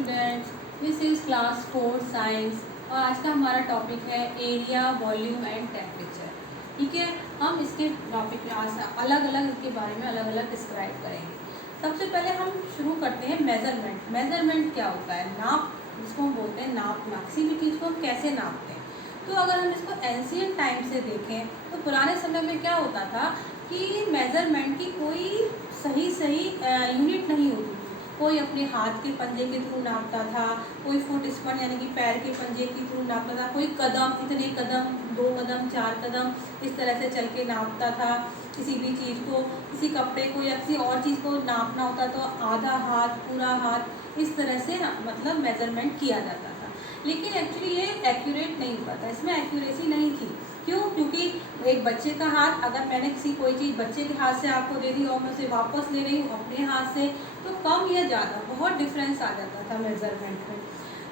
Students, this is class 4 science और आज का हमारा टॉपिक है एरिया, वॉल्यूम एंड टेम्परेचर। ठीक है, हम इसके टॉपिक में आज अलग अलग इसके बारे में अलग अलग डिस्क्राइब करेंगे। सबसे पहले हम शुरू करते हैं मेज़रमेंट। मेज़रमेंट क्या होता है? नाप, जिसको हम बोलते हैं नापना। किसी भी चीज़ को हम कैसे नापते हैं? तो अगर हम इसको एंशिएंट टाइम से देखें तो पुराने समय में क्या होता था कि मेज़रमेंट की कोई सही यूनिट नहीं होती थी। कोई अपने हाथ के पंजे के थ्रू नापता था, कोई फुट स्पन यानी कि पैर के पंजे के थ्रू नापता था, कोई कदम, इतने कदम, 2 कदम, 4 कदम, इस तरह से चल के नापता था। किसी भी चीज़ को, किसी कपड़े को या किसी और चीज़ को नापना होता तो आधा हाथ, पूरा हाथ, इस तरह से मतलब मेज़रमेंट किया जाता था। लेकिन एक्चुअली ये एक्यूरेट नहीं हुआ था, इसमें एक्यूरेसी नहीं थी। क्यों? क्योंकि एक बच्चे का हाथ, अगर मैंने कोई चीज़ बच्चे के हाथ से आपको दे दी और मैं उसे वापस ले रही हूँ अपने हाथ से, तो कम या ज़्यादा बहुत डिफरेंस आ जाता था मेज़रमेंट में।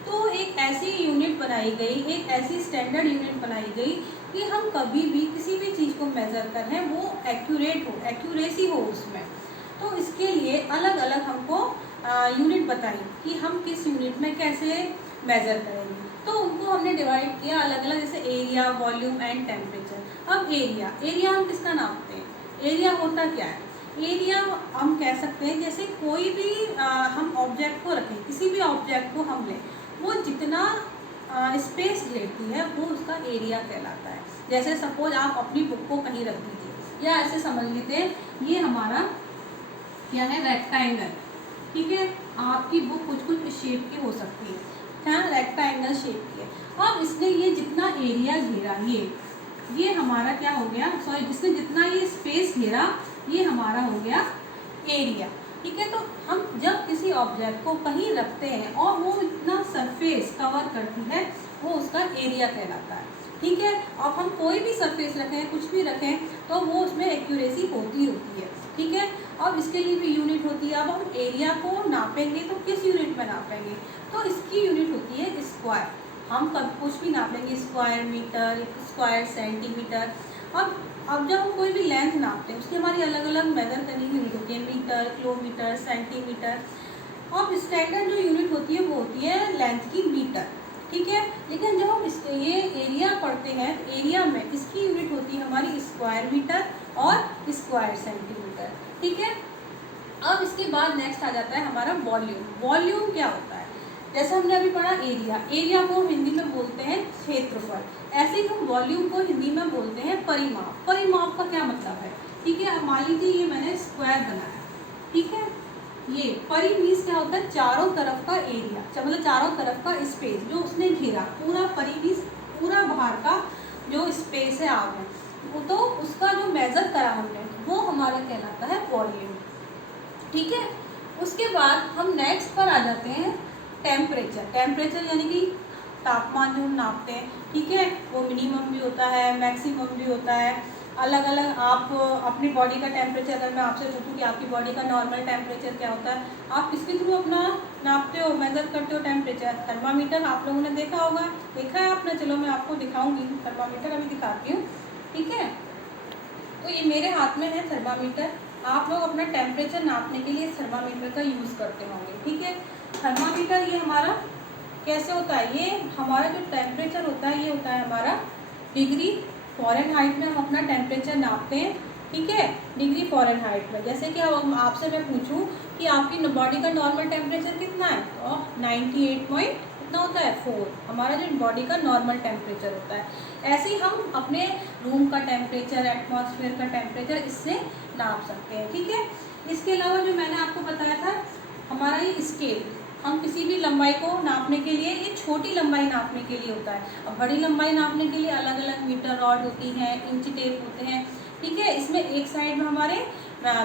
तो एक ऐसी यूनिट बनाई गई, एक ऐसी स्टैंडर्ड यूनिट बनाई गई कि हम कभी भी किसी भी चीज़ को मेज़र करें वो एक्यूरेट हो, एक्यूरेसी हो उसमें। तो इसके लिए अलग अलग हमको यूनिट बताई कि हम किस यूनिट में कैसे मेज़र करेंगे। तो उनको हमने डिवाइड किया अलग अलग, जैसे एरिया, वॉल्यूम एंड टेम्परेचर। अब एरिया हम किसका नापते हैं? एरिया होता क्या है? एरिया हम कह सकते हैं जैसे कोई भी हम ऑब्जेक्ट को रखें, किसी भी ऑब्जेक्ट को हम लें, वो जितना स्पेस लेती है वो उसका एरिया कहलाता है। जैसे सपोज आप अपनी बुक को कहीं रख दीजिए, या ऐसे समझ लेते हैं ये हमारा क्या है, रेक्टेंगल। ठीक है, आपकी बुक कुछ इस शेप की हो सकती है, रेक्टेंगल शेप की है। अब इसने ये जितना एरिया घेरा, ये हमारा क्या हो गया, सॉरी, जिसने जितना ये स्पेस घेरा ये हमारा हो गया एरिया। ठीक है, तो हम जब किसी ऑब्जेक्ट को कहीं रखते हैं और वो इतना सरफेस कवर करती है वो उसका एरिया कहलाता है। ठीक है, अब हम कोई भी सरफेस रखें, कुछ भी रखें, तो वो उसमें एक्यूरेसी होती है। ठीक है, अब इसके लिए भी यूनिट होती है। अब हम एरिया को नापेंगे तो किस यूनिट में नापेंगे? तो इसकी यूनिट होती है स्क्वायर। हम कब कुछ भी नापेंगे, स्क्वायर मीटर, स्क्वायर सेंटीमीटर। अब जब हम कोई भी लेंथ नापते हैं उसकी हमारी अलग अलग मेजर करने की यूनिट होती है, मीटर, किलोमीटर, सेंटीमीटर। अब स्टैंडर्ड जो यूनिट होती है वो होती है लेंथ की, मीटर। ठीक है, लेकिन जब हम ये एरिया पढ़ते हैं तो एरिया में इसकी यूनिट होती है हमारी स्क्वायर मीटर और स्क्वायर सेंटीमीटर। ठीक है, अब इसके बाद नेक्स्ट आ जाता है हमारा वॉल्यूम। वॉल्यूम क्या होता है? जैसे हमने अभी पढ़ा एरिया को हिंदी में बोलते हैं क्षेत्रफल, ऐसे ही हम वॉल्यूम को हिंदी में बोलते हैं परिमाप। परिमाप का क्या मतलब है? ठीक है, अब मान लीजिए ये मैंने स्क्वायर बनाया, ठीक है, ये परि मीन्स क्या होता है, चारों तरफ का एरिया, मतलब चारों तरफ का स्पेस जो उसने घेरा, पूरा परि मीन्स पूरा बाहर का जो स्पेस है आप में, तो उसका जो मेजर करा हमने वो हमारा कहलाता है वॉल्यूम। ठीक है, उसके बाद हम नेक्स्ट पर आ जाते हैं टेम्परेचर। टेम्परेचर यानी कि तापमान जो हम नापते हैं। ठीक है, वो मिनिमम भी होता है, मैक्सिमम भी होता है, अलग अलग। आप अपनी बॉडी का टेम्परेचर, अगर मैं आपसे पूछूं कि आपकी बॉडी का नॉर्मल टेम्परेचर क्या होता है, आप किसके थ्रू अपना नापते हो, मेजर करते हो टेम्परेचर? थर्मामीटर आप लोगों ने देखा होगा, देखा है आपने? चलो मैं आपको दिखाऊंगी, थर्मामीटर अभी दिखाती हूँ। ठीक है, तो ये मेरे हाथ में है थर्मामीटर। आप लोग अपना टेम्परेचर नापने के लिए थर्मामीटर का यूज़ करते होंगे। ठीक है, थर्मामीटर ये हमारा कैसे होता है, ये हमारा जो टेम्परेचर होता है ये होता है हमारा डिग्री फ़ारेनहाइट में हम अपना टेम्परेचर नापते हैं। ठीक है, डिग्री फ़ारेनहाइट में। जैसे कि अब आपसे मैं पूछूं कि आपकी बॉडी का नॉर्मल टेम्परेचर कितना है, तो 98 कितना होता है, 4, हमारा जो बॉडी का नॉर्मल टेम्परेचर होता है। ऐसे ही हम अपने रूम का टेम्परेचर, एटमॉस्फेयर का टेम्परेचर इससे नाप सकते हैं। ठीक है, इसके अलावा जो मैंने आपको बताया था हमारा ये स्केल, हम किसी भी लंबाई को नापने के लिए, ये छोटी लंबाई नापने के लिए होता है। अब बड़ी लंबाई नापने के लिए अलग अलग मीटर रॉड होती हैं, इंच टेप होते हैं। ठीक है, इसमें एक साइड में हमारे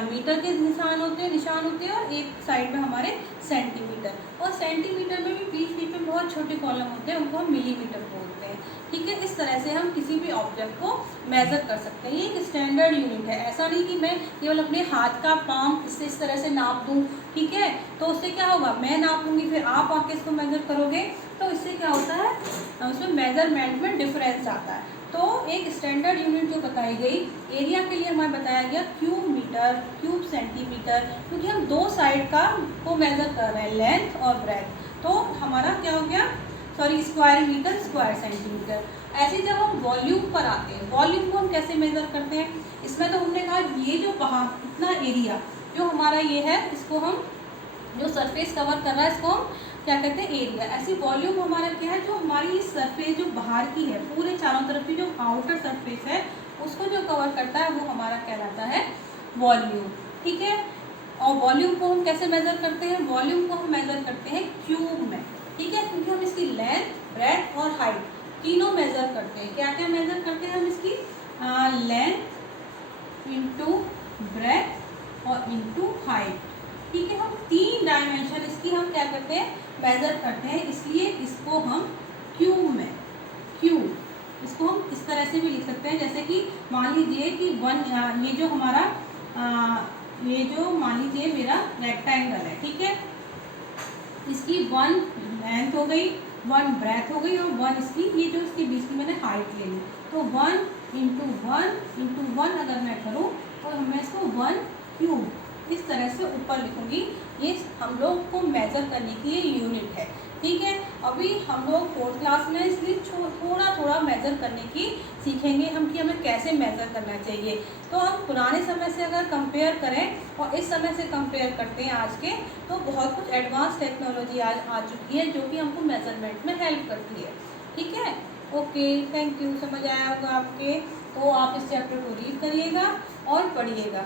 मीटर के निशान होते हैं और एक साइड में हमारे सेंटीमीटर, और सेंटीमीटर में भी बीच बीच में बहुत छोटे कॉलम होते हैं, उनको हम मिलीमीटर बोलते हैं। ठीक है, इस तरह से हम किसी भी ऑब्जेक्ट को मेजर कर सकते हैं। ये एक स्टैंडर्ड यूनिट है, ऐसा नहीं कि मैं केवल अपने हाथ का पाम इससे इस तरह से नाप दूँ। ठीक है, तो उससे क्या होगा, मैं नापूंगी फिर आप आके इसको मेजर करोगे, तो इससे क्या होता है, उसमें मेजरमेंट में डिफरेंस आता है। तो एक स्टैंडर्ड यूनिट जो बताई गई एरिया के लिए हमें बताया गया cube metre. Metre, cube centimetre, क्योंकि हम दो साइड का को मेज़र कर रहे हैं, लेंथ और ब्रेथ, तो हमारा क्या हो गया, sorry square metre, square centimetre. ऐसे जब हम वॉल्यूम पर आते हैं, वॉल्यूम को हम कैसे मेज़र करते हैं, इसमें तो हमने कहा ये जो बाहर इतना एरिया जो हमारा ये है, इसको हम जो सरफेस कवर कर रहा है इसको हम क्या कहते हैं, एरिया। ऐसी वॉल्यूम हमारा क्या है, जो हमारी सरफेस जो बाहर की है, पूरे चारों तरफ की जो आउटर सरफेस है उसको जो कवर करता है वो हमारा कहलाता है वॉल्यूम। ठीक है, और वॉल्यूम को हम कैसे मेज़र करते हैं, वॉल्यूम को हम मेज़र करते हैं क्यूब में। ठीक है, क्योंकि हम इसकी लेंथ, ब्रेथ और हाइट तीनों मेज़र करते हैं। क्या क्या मेज़र करते हैं हम इसकी, लेंथ इंटू ब्रेथ और इंटू हाइट। ठीक है, हम 3 डायमेंशन इसकी हम क्या करते हैं, मेज़र करते हैं, इसलिए इसको हम क्यूब में, क्यूब इसको हम इस तरह से भी लिख सकते हैं, जैसे कि मान लीजिए कि ये जो हमारा ये जो मान लीजिए मेरा रेक्टेंगल है, ठीक है, इसकी 1 लेंथ हो गई, 1 ब्रेथ हो गई और 1 इसकी ये जो इसके बीच की मैंने हाइट ले ली, तो 1 इंटू 1 अगर मैं करूँ तो मैं इसको 1 क्यूब इस तरह से ऊपर लिखूंगी। ये हम लोग को मेज़र करने की ये यूनिट है। ठीक है, अभी हम लोग 4th क्लास में, इसलिए थोड़ा थोड़ा मेज़र करने की सीखेंगे हम कि हमें कैसे मेज़र करना चाहिए। तो हम पुराने समय से अगर कंपेयर करें और इस समय से कंपेयर करते हैं आज के, तो बहुत कुछ एडवांस टेक्नोलॉजी आज आ चुकी है जो कि हमको मेज़रमेंट में हेल्प करती है। ठीक है, ओके, थैंक यू। समझ आया होगा आपके, तो आप इस चैप्टर को रीड करिएगा और पढ़िएगा।